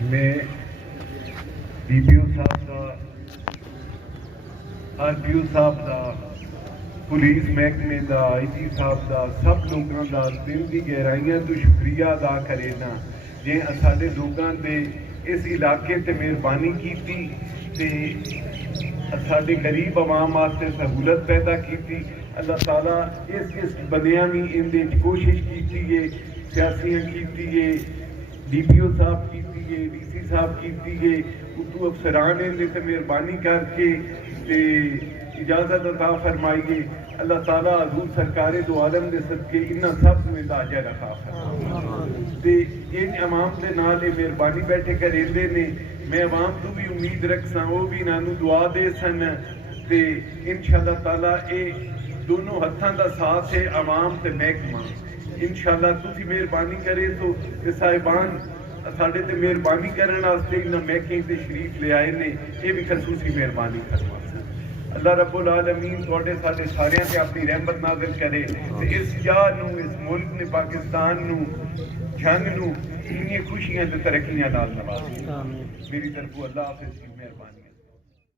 میں DPO صاحب دا RPO صاحب دا پولیس محکمے دا IG صاحب دا سب لوگوں دا دل دی گہرائیاں تو شکریہ ادا کرے نا جے ساڈے لوگاں دے اس علاقے تے مہربانی کیتی تے ساڈے غریب عوام واسطے سہولت پیدا کیتی. اللہ تعالیٰ اس بندیاں بھی ان دے کوشش کیتی ہے, سیاسیاں کیتی ہے, DPO صاحب کیتی ہے, DC صاحب کیتی ہے, اردو افسران نے تے مہربانی کر کے تے اجازت عطا فرمائیے. اللہ تعالیٰ حضور سرکار دو عالم دے صدقے انہاں سب نوں اجر عطا فرمائے تے ان عوام دے نال یہ مہربانی بیٹھے کریندے نے. میں عوام تو بھی امید رکھساں وہ بھی انہاں دعا دے سن تے انشاءاللہ تعالیٰ اے دونوں ہتھاں دا ساتھ ہے عوام تے محکمہ. انشاءاللہ تسی مہربانی کرے تو صاحبان ساڈے تے مہربانی کرن واسطے انہاں محکمے تے شریف لے آئے نے, یہ بھی خصوصی مہربانی کروا. اللہ رب العالمین تواڈے ساڈے ساریاں تے اپنی رحمت نازل کرے تے اس جاہ نو, اس ملک نے, پاکستان نو, جنگ نو انہی خوشیاں تے ترقیاں نال نوازے. میری طرفوں اللہ حافظ کی مہربانی.